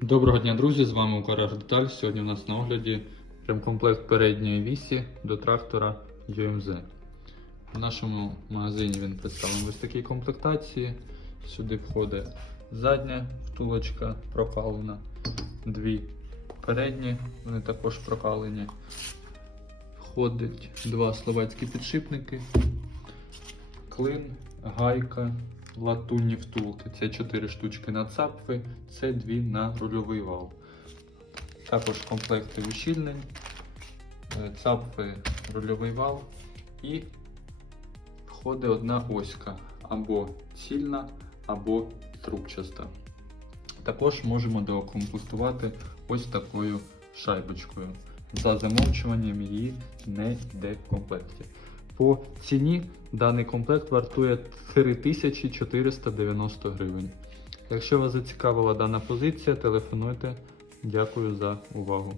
Доброго дня, друзі! З вами Укрер Деталь. Сьогодні у нас на огляді ремкомплект передньої вісі до трактора UMZ. В нашому магазині він представлений ось такій комплектації. Сюди входить задня втулочка прокалена, дві передні, вони також прокалені. Входить два словацькі підшипники, клин, гайка, латунні втулки. Це 4 штучки на цапфи, це 2 на рульовий вал. Також комплекти ущільнень, е, цапфи, рульовий вал і входить одна оська або цільна, або трубчаста. Також можемо доокомплектувати ось такою шайбочкою. За замовчуванням її не йде в комплекті. По ціні даний комплект вартує 3490 гривень. Якщо вас зацікавила дана позиція, телефонуйте. Дякую за увагу.